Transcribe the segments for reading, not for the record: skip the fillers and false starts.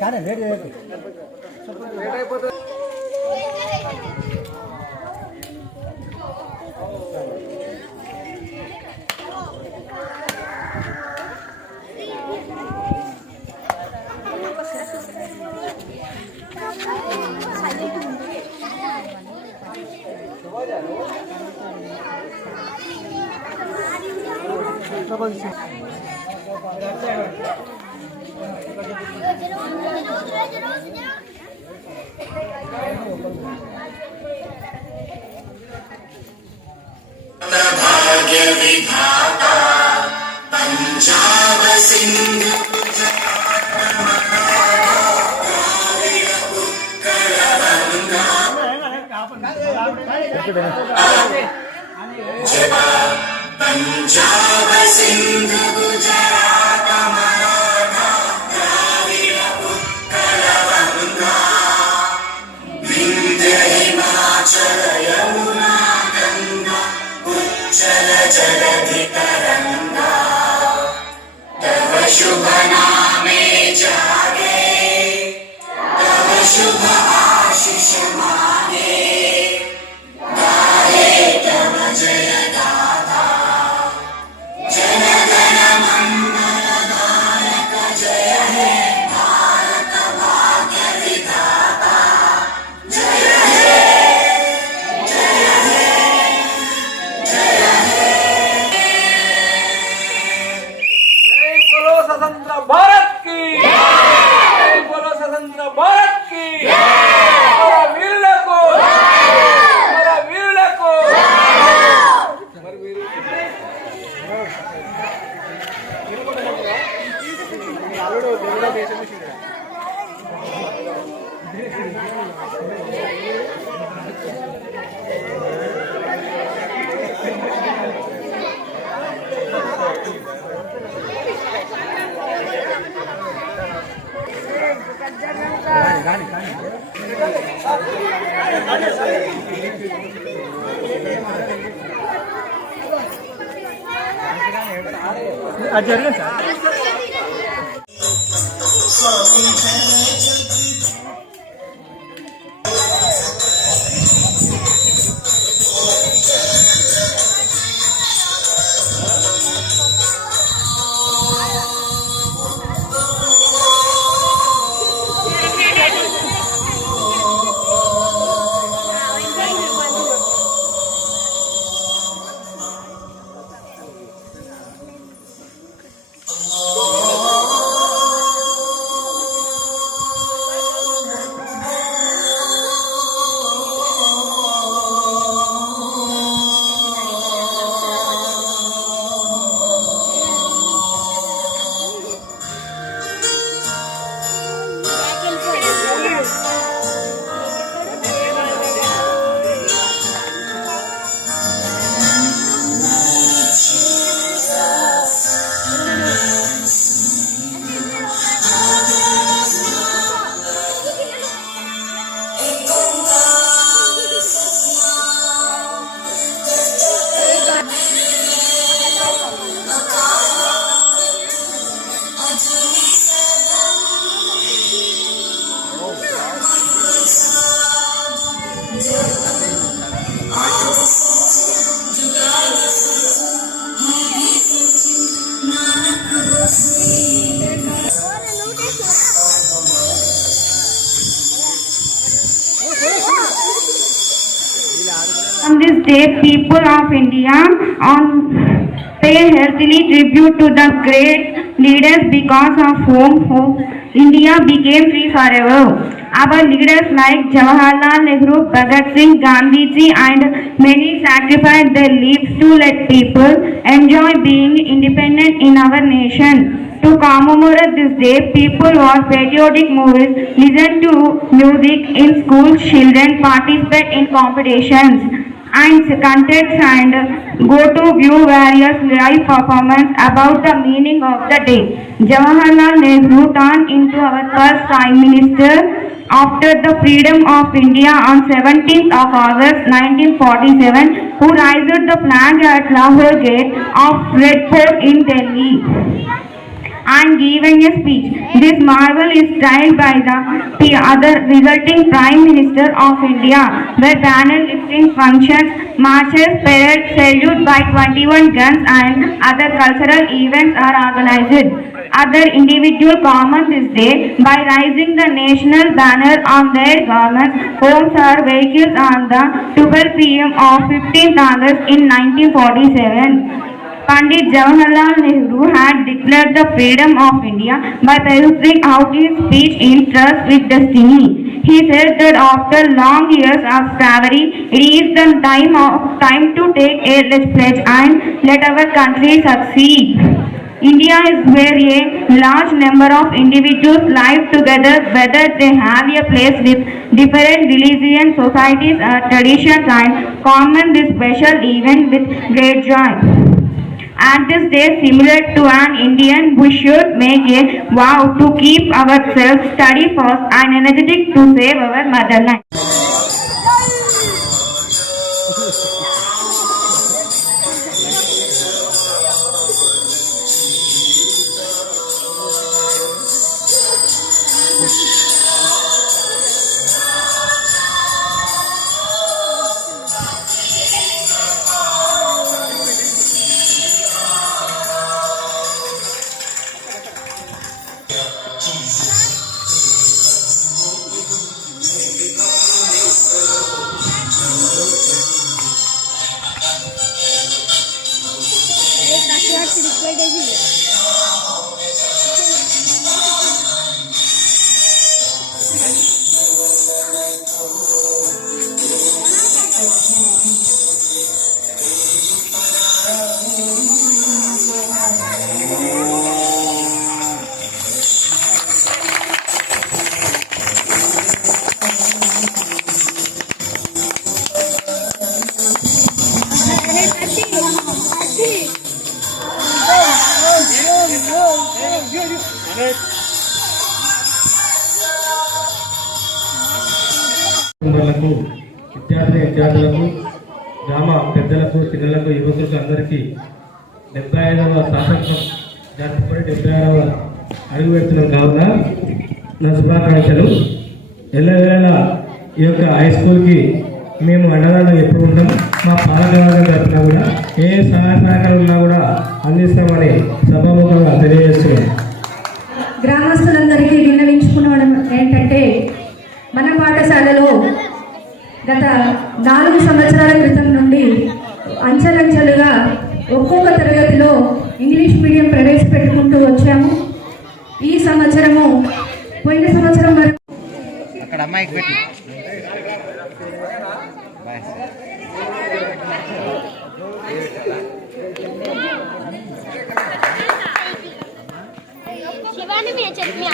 కానీ వేడి అయిపోతుంది. भाग्य विधाता पंजाब सिंध पंजाब सिंध गुजरात मराठा द्राविड़ उत्कल गंगा विंध्य हिमाचल यमुना गंगा उच्चल जलधि तरंगा तव शुभ नामे जागे तव शुभ आशीष मागे गाहे तव जय गाथा जनगण मंगलदायक जय हे भारत भाग्य विधाता जय हे जय हे जय हे। जय बोलो स्वतंत्र भारत की जय बोलो स्वतंत्र भारत की हमारा वीर को हमारा वीर को జరిగింది sir. On this day, people of India pay heartily tribute to the great leaders because of whom India became free forever. Our leaders like Jawaharlal Nehru, Bhagat Singh, Gandhiji and many sacrificed their lives to let people enjoy being independent in our nation. To commemorate this day, people watch patriotic movies, listen to music in schools, children participate in competitions and contests and go to view various live performances about the meaning of the day. Jawaharlal Nehru turned into our first Prime Minister after the freedom of India on 17th of August 1947, who raised the flag at Lahore Gate of Red Fort in Delhi and giving a speech. This marvel is styled by the other resulting Prime Minister of India, where banner lifting functions, marches, parades, salute by 21 guns and other cultural events are organized. Other individuals comment this day by raising the national banner on their garments, homes or vehicles on the 12 p.m. of 15th August in 1947. Pandit Jawaharlal Nehru had declared the freedom of India by perusing out his speech in Trust with Destiny. He said that after long years of slavery, it is the time to take a pledge and let our country succeed. India is where a large number of individuals live together, whether they have a place with different religions, societies, traditions, and common this special event with great joy. At this day, similar to an Indian, we should make a vow to keep ourselves steady fast and energetic to save our motherland. విద్యార్థులకు గ్రామ పెద్దలకు చిన్నలకు యువకులకు అందరికీ 75వ స్వాతంత్రం జరుపుకొని 76వ అడుగు పెడుతున్నాం కావున నా శుభాకాంక్షలు. ఎల్లవేళ ఈ యొక్క హై స్కూల్కి మేము అండగా ఎప్పుడు ఉంటాం. మా పాలకవర్గం తరఫున కూడా ఏ సహాయ సహకారం ఉన్నా కూడా అందిస్తామని సభాముఖంగా తెలియజేస్తున్నాం. గ్రామస్తులందరికీ విన్నవించుకునడం ఏంటంటే, మన పాఠశాలలో గత 4 సంవత్సరాల క్రితం నుండి అంచెలంచెలుగా ఒక్కొక్క తరగతిలో ఇంగ్లీష్ మీడియం ప్రవేశపెట్టుకుంటూ వచ్చాము. ఈ సంవత్సరము పోయిన సంవత్సరం వరకు అక్కడ అమ్మాయికి పెట్టి శివాని మీ చెప్పి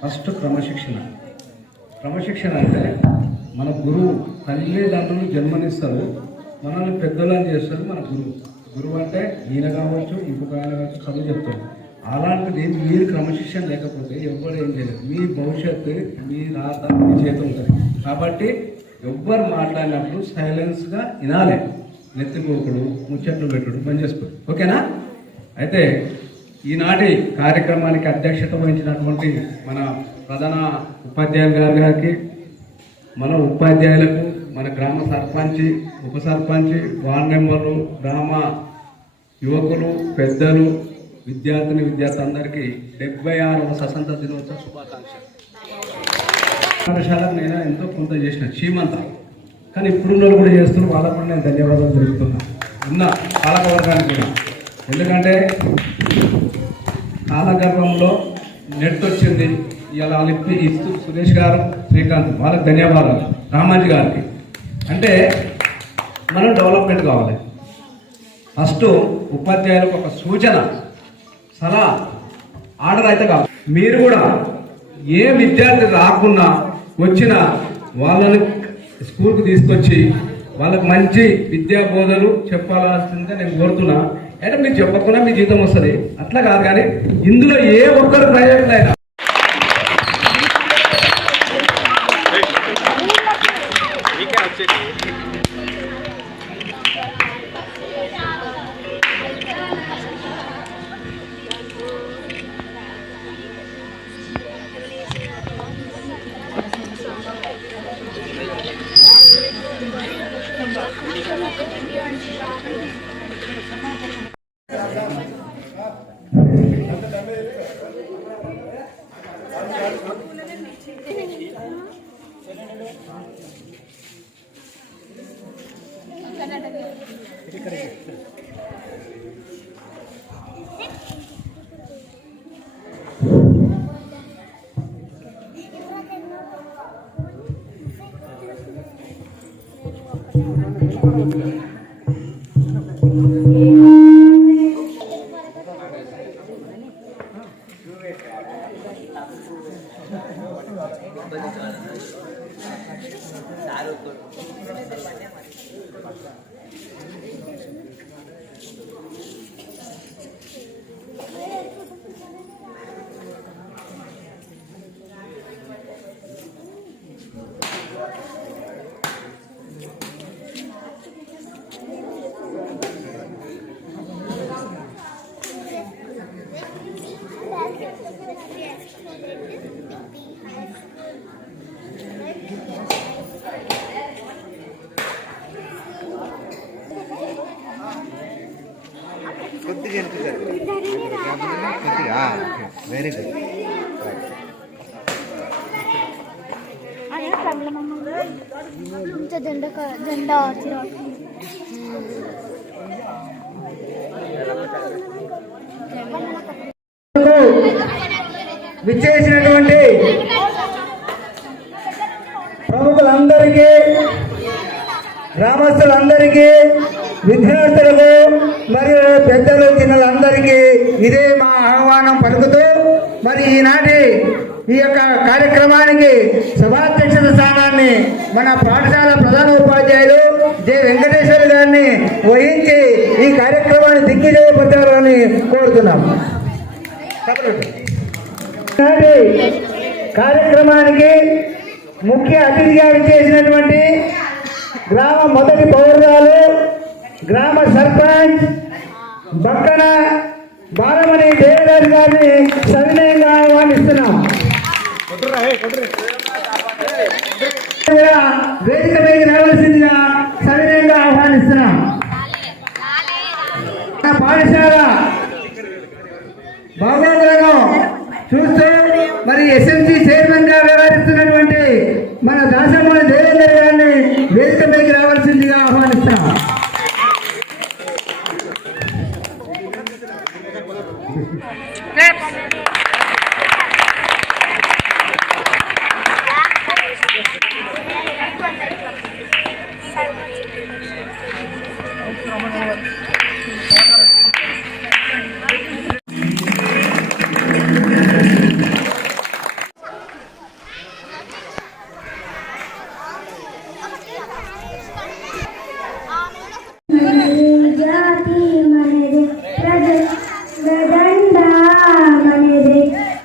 ఫస్ట్ క్రమశిక్షణ అంటే మన గురువు తల్లిదండ్రులు జన్మనిస్తారు, మనల్ని పెద్దలను చేస్తారు మన గురువు. గురువు అంటే ఈయన కావచ్చు, ఇంకొక ఆయన కావచ్చు, చదువు చెప్తారు. అలాంటిది మీరు క్రమశిక్షణ లేకపోతే ఎవ్వరు ఏం చేయలేదు. మీ భవిష్యత్తు మీ రాత మీ చేతి ఉంటుంది. కాబట్టి ఎవ్వరు మాట్లాడినప్పుడు సైలెన్స్గా వినాలి. నెత్తిపోకుడు ముచ్చట్లు పెట్టుడు పని చేసుకోడు. ఓకేనా? అయితే ఈనాటి కార్యక్రమానికి అధ్యక్షత వహించినటువంటి మన ప్రధాన ఉపాధ్యాయులు గారికి, మన ఉపాధ్యాయులకు, మన గ్రామ సర్పంచి, ఉప సర్పంచి, వార్డు మెంబర్లు, గ్రామ యువకులు, పెద్దలు, విద్యార్థులందరికీ 76వ స్వతంత్ర దినోత్సవ శుభాకాంక్షలు. పాఠశాలకు నేను ఎంతో కొంత చేసిన చీమంతా, కానీ ఇప్పుడున్న కూడా చేస్తున్నారు. వాళ్ళకు కూడా నేను ధన్యవాదాలు తెలుపుతున్నాను. ఉన్న పాలకవర్గానికి కూడా. ఎందుకంటే కాలగర్భంలో నెట్ వచ్చింది. ఇలా లిప్పి ఇస్తూ సురేష్ గారు, శ్రీకాంత్ వాళ్ళకి ధన్యవాదాలు. రామాజీ గారికి. అంటే మనం డెవలప్మెంట్ కావాలి. ఫస్ట్ ఉపాధ్యాయులకు ఒక సూచన, సలహా, ఆర్డర్ అయితే కావాలి. మీరు కూడా ఏ విద్యార్థి రాకున్నా వచ్చిన వాళ్ళని స్కూల్కి తీసుకొచ్చి వాళ్ళకి మంచి విద్యా బోధనలు చెప్పాల్సిందే నేను కోరుతున్నా. అంటే మీరు చెప్పకుండా మీ జీతం వస్తుంది అట్లా కాదు. కానీ ఇందులో ఏ ఒక్కరు ప్రయోజనం అయినా కొద్దిగా కొద్దిగా వెరీ గుడ్. జెండా విచ్చేసినటువంటి ప్రముఖులందరికీ, గ్రామస్తులందరికీ, విద్యార్థులకు మరియు పెద్దలు చిన్నలందరికీ ఇదే మా ఆహ్వానం పలుకుతూ మరి ఈనాటి ఈ యొక్క కార్యక్రమానికి సభాధ్యక్షత స్థానాన్ని మన పాఠశాల ప్రధాన ఉపాధ్యాయులు జె వెంకటేశ్వర గారిని వహించి ఈ కార్యక్రమాన్ని దిగ్విజయపరచాలని కోరుతున్నాం. ఈనాటి కార్యక్రమానికి ముఖ్య అతిథిగా విచ్చేసినటువంటి గ్రామ మొదటి పౌరురాలు, గ్రామ సర్పంచ్ బక్కన బాలమణి దేవదాస్ గారిని సవినయంగా ఆహ్వానిస్తున్నాం. వేదిక మీద రావాల్సిందిగా సవినయంగా ఆహ్వానిస్తున్నాం. పాఠశాల బాగోగులను చూస్తూ మరి ఎస్ఎంసీ చైర్మన్ గా వ్యవహరిస్తున్నటువంటి మన దాసమూడి దేవేంద్ర గారిని వేదిక మీదకి రావాల్సిందిగా ఆహ్వానిస్తాం. జాతి మనది ప్రజ